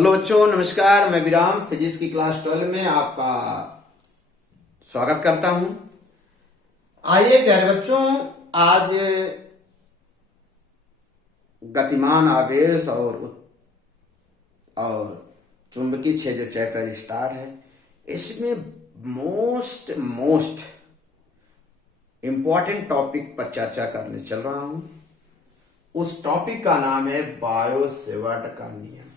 Hello बच्चों, नमस्कार। मैं विराम फिजिक्स की क्लास 12 में आपका स्वागत करता हूं। आइए प्यारे बच्चों, आज गतिमान आवेश और चुंबकीय क्षेत्र चैप्टर स्टार्ट है। इसमें मोस्ट इम्पॉर्टेंट टॉपिक पर चर्चा करने चल रहा हूं। उस टॉपिक का नाम है बायो-सेवर्ट का नियम।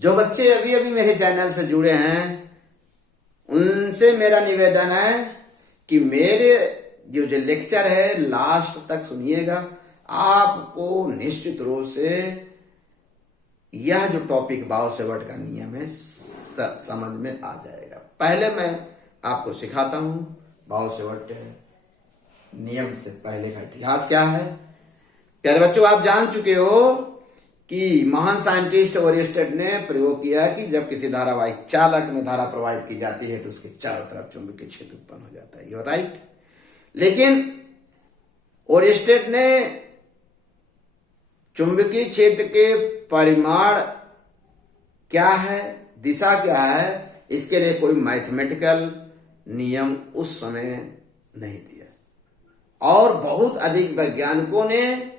जो बच्चे अभी अभी मेरे चैनल से जुड़े हैं उनसे मेरा निवेदन है कि मेरे जो लेक्चर है लास्ट तक सुनिएगा। आपको निश्चित रूप से यह जो टॉपिक बायो-सेवर्ट का नियम है समझ में आ जाएगा। पहले मैं आपको सिखाता हूं बायो-सेवर्ट नियम से पहले का इतिहास क्या है। प्यारे बच्चों, आप जान चुके हो कि महान साइंटिस्ट ओरिस्टेड ने प्रयोग किया कि जब किसी धारावाहिक चालक में धारा प्रवाहित की जाती है तो उसके चारों तरफ चुंबकीय क्षेत्र उत्पन्न हो जाता है। You right. लेकिन ओरिस्टेड ने चुंबकीय क्षेत्र के परिमाण क्या है, दिशा क्या है, इसके लिए कोई मैथमेटिकल नियम उस समय नहीं दिया। और बहुत अधिक वैज्ञानिकों ने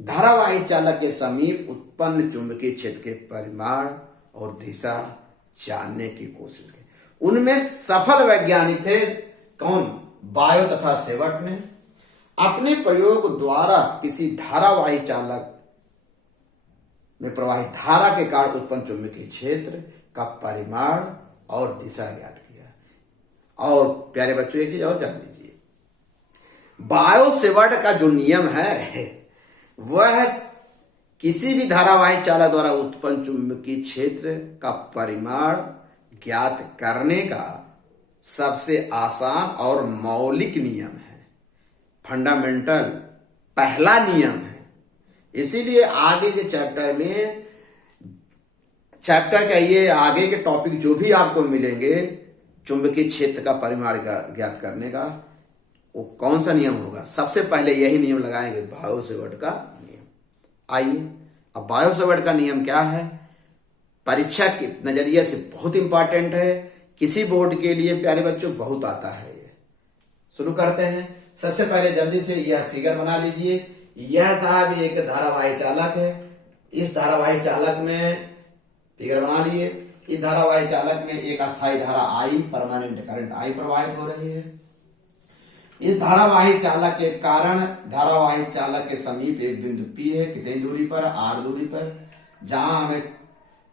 धारावाही चालक के समीप उत्पन्न चुंबकीय क्षेत्र के परिमाण और दिशा जानने की कोशिश की। उनमें सफल वैज्ञानिक थे कौन? बायो तथा सेवर्ट ने अपने प्रयोग द्वारा किसी धारावाही चालक में प्रवाहित धारा के कारण उत्पन्न चुंबकीय क्षेत्र का परिमाण और दिशा ज्ञात किया। और प्यारे बच्चों, एक चीज और जान लीजिए, बायो-सेवर्ट का जो नियम है वह किसी भी धारावाही चालक द्वारा उत्पन्न चुंबकीय क्षेत्र का परिमाण ज्ञात करने का सबसे आसान और मौलिक नियम है, फंडामेंटल पहला नियम है। इसीलिए आगे के चैप्टर का ये आगे के टॉपिक जो भी आपको मिलेंगे चुंबकीय क्षेत्र का परिमाण ज्ञात करने का, वो कौन सा नियम होगा? सबसे पहले यही नियम लगाएंगे, बायो-सेवर्ट का नियम। आइए, अब बायो-सेवर्ट का नियम क्या है? परीक्षा के नजरिए से बहुत इंपॉर्टेंट है। किसी बोर्ड के लिए प्यारे बच्चों बहुत आता है। ये शुरू करते हैं। सबसे पहले जल्दी से यह फिगर बना लीजिए। यह साहब एक धारावाही चालक है। इस धारावाही चालक में फिगर बना लिए। इस धारावाही चालक में एक अस्थायी धारा आई, परमानेंट करंट आई प्रवाहित हो रही है। इस धारावाही चालक के कारण धारावाही चालक के समीप एक बिंदु P है, कितनी दूरी पर? R दूरी पर, जहां हमें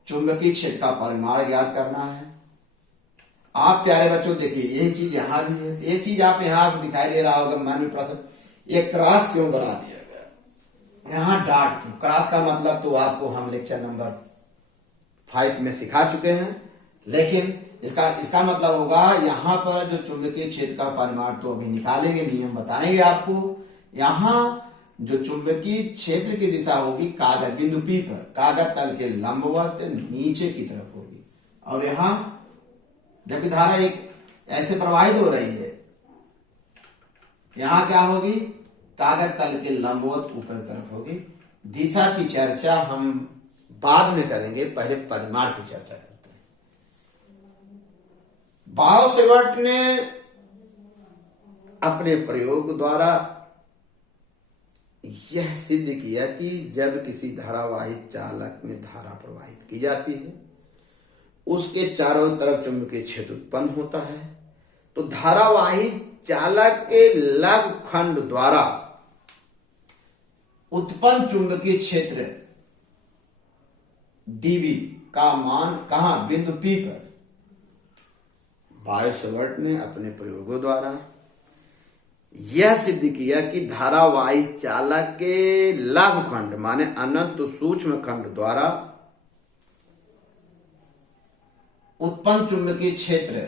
चुंबकीय क्षेत्र का परिमाण ज्ञात करना है। आप प्यारे बच्चों देखिए, यही चीज यहां भी है। एक चीज आप यहां दिखाई दे रहा होगा मन में प्रश्न, ये क्रॉस क्यों बना दिया गया, यहां डॉट क्यों? क्रॉस का मतलब तो आपको हम लेक्चर नंबर 5 में सिखा चुके हैं। लेकिन इसका मतलब होगा यहां पर जो चुंबकीय क्षेत्र का परिमाण तो अभी निकालेंगे, नियम बताएंगे आपको। यहां जो चुंबकीय क्षेत्र की दिशा होगी कागज बिंदु P पर, कागज तल के लंबवत नीचे की तरफ होगी। और यहां जबकि धारा एक ऐसे प्रवाहित हो रही है, यहां क्या होगी? कागज तल के लंबवत ऊपर की तरफ होगी। दिशा की चर्चा हम बाद में करेंगे, पहले परिमाण की चर्चा करते हैं। बायो-सेवर्ट ने अपने प्रयोग द्वारा यह सिद्ध किया कि जब किसी धारावाही चालक में धारा प्रवाहित की जाती है उसके चारों तरफ चुंबकीय क्षेत्र उत्पन्न होता है, तो धारावाही चालक के लघुखंड द्वारा उत्पन्न चुंबकीय क्षेत्र dV का मान कहां? बिंदु P पर। बायो-सेवर्ट ने अपने प्रयोगों द्वारा यह सिद्ध किया कि धारावाही चालक के लघुखंड माने अनंत सूक्ष्म खंड द्वारा उत्पन्न चुंबकीय क्षेत्र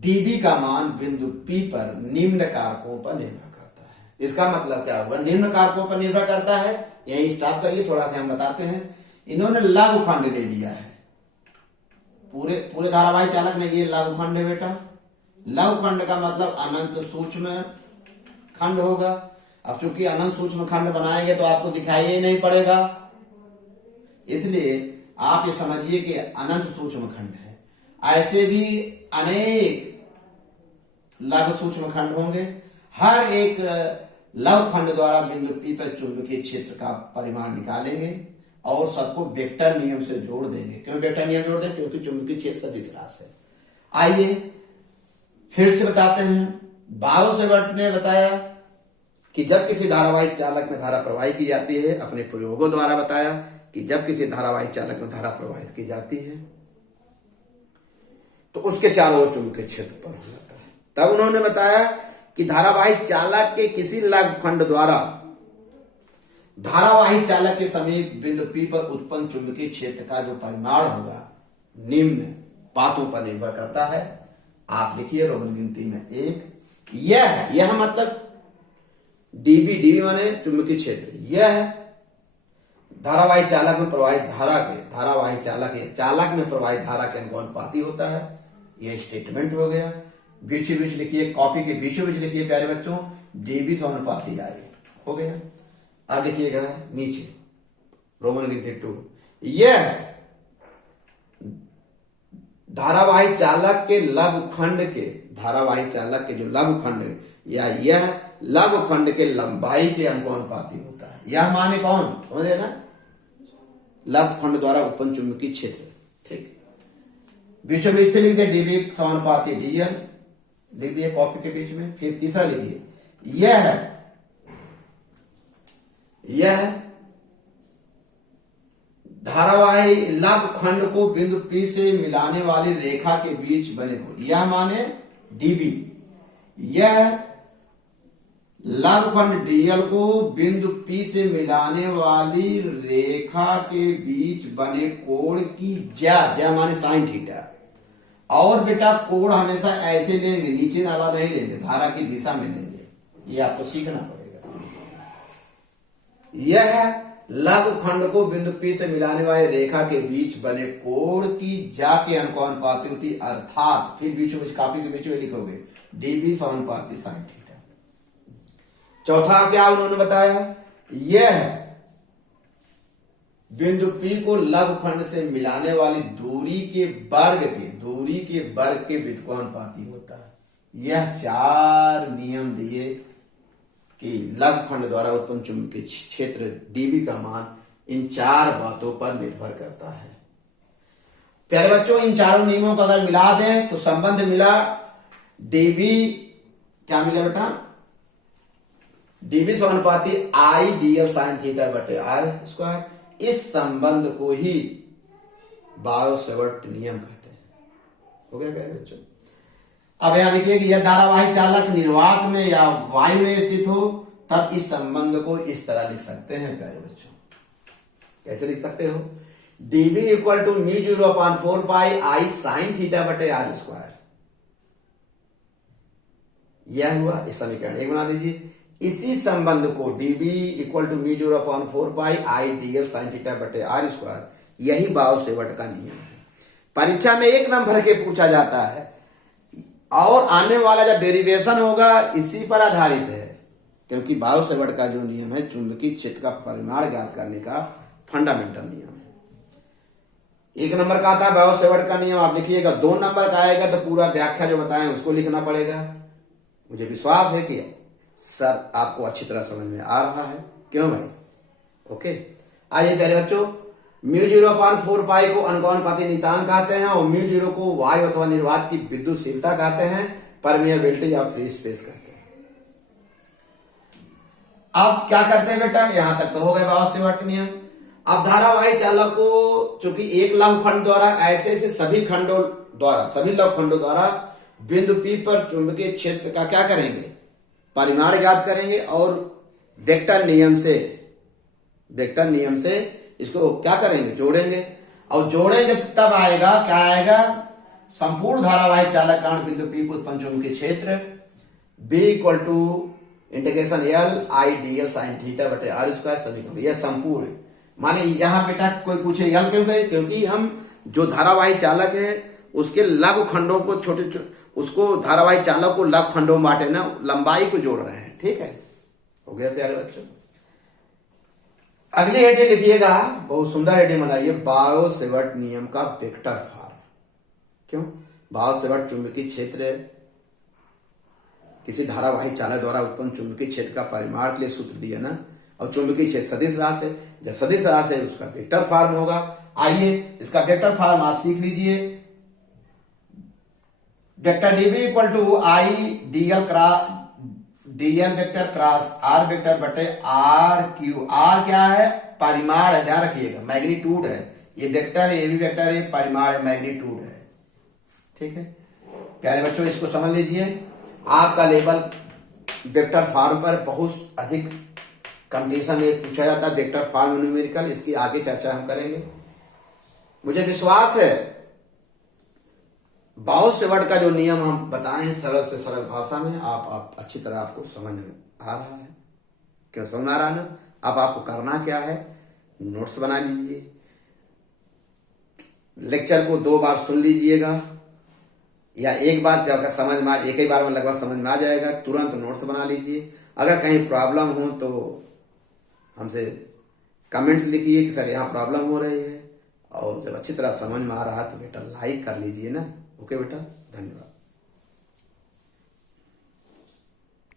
dV का मान बिंदु P पर निम्न कारकों पर निर्भर करता है। इसका मतलब क्या होगा? निम्न कारकों पर निर्भर करता है। यही स्टॉप करिए, थोड़ा सा हम बताते हैं। इन्होंने लघुखंड ले लिया है, पूरे धारावाही चालक ने ये लघुखंड है बेटा। लघुखंड का मतलब अनंत सूक्ष्म खंड होगा। अब चूंकि अनंत सूक्ष्म खंड बनाएंगे तो आपको दिखाई ही नहीं पड़ेगा, इसलिए आप ये समझिए कि अनंत सूक्ष्म खंड है। ऐसे भी अनेक लघु सूक्ष्म खंड होंगे। हर एक लघु खंड द्वारा बिंदु P पर चुंबकीय क्षेत्र का परिमाण निकालेंगे और सबको वेक्टर नियम से जोड़ देंगे। क्यों वेक्टर नियम जोड़ दें? क्योंकि चुंबकीय क्षेत्र सदिश राशि है। आइए फिर से बताते हैं। बाउसेवर्ट ने बताया कि जब किसी धारावाहिक चालक में धारा प्रवाहित की जाती है, अपने प्रयोगों द्वारा बताया कि जब किसी धारावाहिक चालक में धारा प्रवाहित की जाती है तो उसके चारों ओर चुंबकीय क्षेत्र उत्पन्न हो जाता है। तब उन्होंने बताया कि धारावाहिक चालक के किसी लघु खंड द्वारा धारावाहिक चालक के समीप बिंदु P पर उत्पन्न चुंबकीय क्षेत्र का जो परिमाण होगा निम्न बातों पर निर्भर करता है। आप लिखिए रोमन गिनती में 1। यह मतलब डीबी माने चुंबकीय क्षेत्र, यह धारावाहिक चालक में प्रवाहित धारा के धारावाहिक चालक में प्रवाहित धारा के अनुपाती होता है। यह स्टेटमेंट हो गया। बीचों बीच लिखिए, कॉपी के बीचों बीच लिखिए प्यारे बच्चों, डीबी समानुपाती आई हो गया। अब लिखिएगा नीचे रोमन गिनती 2। यह धारावाहिक चालक के लघु खंड के धारावाहिक चालक के जो लघु खंड या यह लघु खंड के लंबाई के अनुपाती होता है। यह माने कौन? समझ रहे ना? लघु खंड द्वारा उत्पन्न चुंबकीय क्षेत्र। ठीक, बीचों बीच फिर लिख दिया डीबी समानुपाती डीएल, लिख दिए कॉपी के बीच में। फिर तीसरा लिखिए, यह धारावाहिक लघु खंड को बिंदु P से मिलाने वाली रेखा के बीच बने कोण, यह माने डीबी। यह लघु खंड डीएल को बिंदु P से मिलाने वाली रेखा के बीच बने कोण की ज्या माने साइन थीटा। और बेटा कोण हमेशा ऐसे लेंगे, नीचे नाला नहीं लेंगे, धारा की दिशा में लेंगे। ये आपको सीखना पड़ेगा। यह लघु खंड को बिंदु P से मिलाने वाली रेखा के बीच बने कोण की ज्या के अनुपाती होती, अर्थात फिर बीचों बीच कॉपी के बीच में लिखोगे डीबी समानुपाती साइन थीटा। चौथा क्या उन्होंने बताया? यह बिंदु P को लघु खंड से मिलाने वाली दूरी के वर्ग के व्युत्क्रमानुपाती होता है। यह 4 नियम दिए कि लघु खंड द्वारा उत्पन्न चुंबकीय क्षेत्र डीबी का मान इन 4 बातों पर निर्भर करता है। प्यारे बच्चों, इन चारों नियमों को अगर मिला दें तो संबंध मिला डीबी, क्या मिला बेटा? डीबी समानुपाती आई डीएल साइन थीटा बटे आर स्क्वायर। इस संबंध को ही बाउसेवर्ट नियम कहते हैं। हो गया प्यारे बच्चों? अब यहां लिखिए कि यह धारावाहिक चालक निर्वात में या वायु में स्थित हो तब इस संबंध को इस तरह लिख सकते हैं प्यारे बच्चों। कैसे लिख सकते हो? D B equal to mu 0/4 pi I sine theta बटे आर स्क्वायर। यह हुआ, इस समीकरण 1 बना दीजिए। इसी संबंध को DB equal to mu 0/4 pi I DL sine theta बटे आर स्क्वायर, यही बाउसेवर्ट का नियम है। परीक्षा में 1 नंबर के पूछा जाता है और आने वाला जो डेरिवेशन होगा इसी पर आधारित है, क्योंकि बाउसेवर्ट का जो नियम है चुंबकीय क्षेत्र का परिमाण ज्ञात करने का फंडामेंटल नियम है। 1 नंबर का आता है बाउसेवर्ट का नियम, आप लिखिएगा। 2 नंबर का आएगा तो पूरा व्याख्या जो बताएं उसको लिखना पड़ेगा। मुझे विश्वास है कि सर आपको अच्छी तरह समझ में आ रहा है। क्यों भाई? ओके, आइए प्यारे बच्चों, म्यू 0/4 पाई को अनुपाती नियतांक कहते हैं और म्यू 0 को वायु अथवा निर्वात की विद्युतशीलता कहते हैं, परमिएबिलिटी या फ्री स्पेस कहते हैं। अब क्या करते हैं बेटा? यहां तक तो हो गए बाउसेवर्ट नियम। अब धारावाहिक चालक को चूंकि एक लघु खंड द्वारा ऐसे सभी लघु खंडों द्वारा बिंदु P पर चुंबकीय क्षेत्र का क्या करेंगे? परिमाण ज्ञात करेंगे और वेक्टर नियम से इसको क्या करेंगे? जोड़ेंगे। और जोड़ेंगे तब आएगा क्या आएगा? संपूर्ण धारावाहिक चालक कारण बिंदु P पर उत्पन्न चुंबकीय क्षेत्र B equal to integration L I DL sine theta बटे आर स्क्वायर समीकरण। यह संपूर्ण है। माने यहां बेटा कोई पूछे L क्यों गए? क्योंकि हम जो धारावाहिक चालक है उसके लघु खंडों को उसको धारावाहिक चालक को लघु खंडों में बांटे ना, लंबाई को जोड़ रहे हैं। ठीक है, हो गया प्यारे बच्चों? अगली हेडिंग लिखिएगा, बहुत सुंदर हेडिंग बनाइए, बायो सेवर्ट नियम का वेक्टर फॉर्म। क्यों? बायो सेवर्ट चुंबकीय क्षेत्र किसी धारावाही चालक द्वारा उत्पन्न चुंबकीय क्षेत्र का परिमाण के लिए सूत्र दिया ना, और चुंबकीय क्षेत्र सदिश राशि है, जब सदिश राशि है उसका वेक्टर फॉर्म होगा। आइए इसका वेक्टर फॉर्म आप सीख लीजिए। Vector DB equal to I DL vector cross R vector बटे आर क्यू। आर क्या है? परिमाण है, ध्यान रखिएगा, मैग्नीट्यूड है। ये वेक्टर है, ये भी वेक्टर है, परिमाण है, मैग्नीट्यूड है। ठीक है प्यारे बच्चों, इसको समझ लीजिए। आपका लेवल वेक्टर फॉर्म पर बहुत अधिक कंपटीशन में पूछा जाता है, वेक्टर फॉर्म न्यूमेरिकल, इसकी आगे चर्चा हम करेंगे। मुझे विश्वास है बायो सेवर्ट का जो नियम हम बताए हैं सरल से सरल भाषा में, आप अच्छी तरह आपको समझ में आ रहा है। क्यों समझ आ रहा है ना? अब आपको करना क्या है, नोट्स बना लीजिए, लेक्चर को 2 बार सुन लीजिएगा, या एक बार जब समझ में एक ही बार में लगभग समझ में आ जाएगा, तुरंत नोट्स बना लीजिए। अगर कहीं प्रॉब्लम हो तो हमसे कमेंट्स लिखिए कि सर यहाँ प्रॉब्लम हो रही है, और जब अच्छी तरह समझ में आ रहा है तो बेटा लाइक कर लीजिए ना। ओके बेटा, धन्यवाद।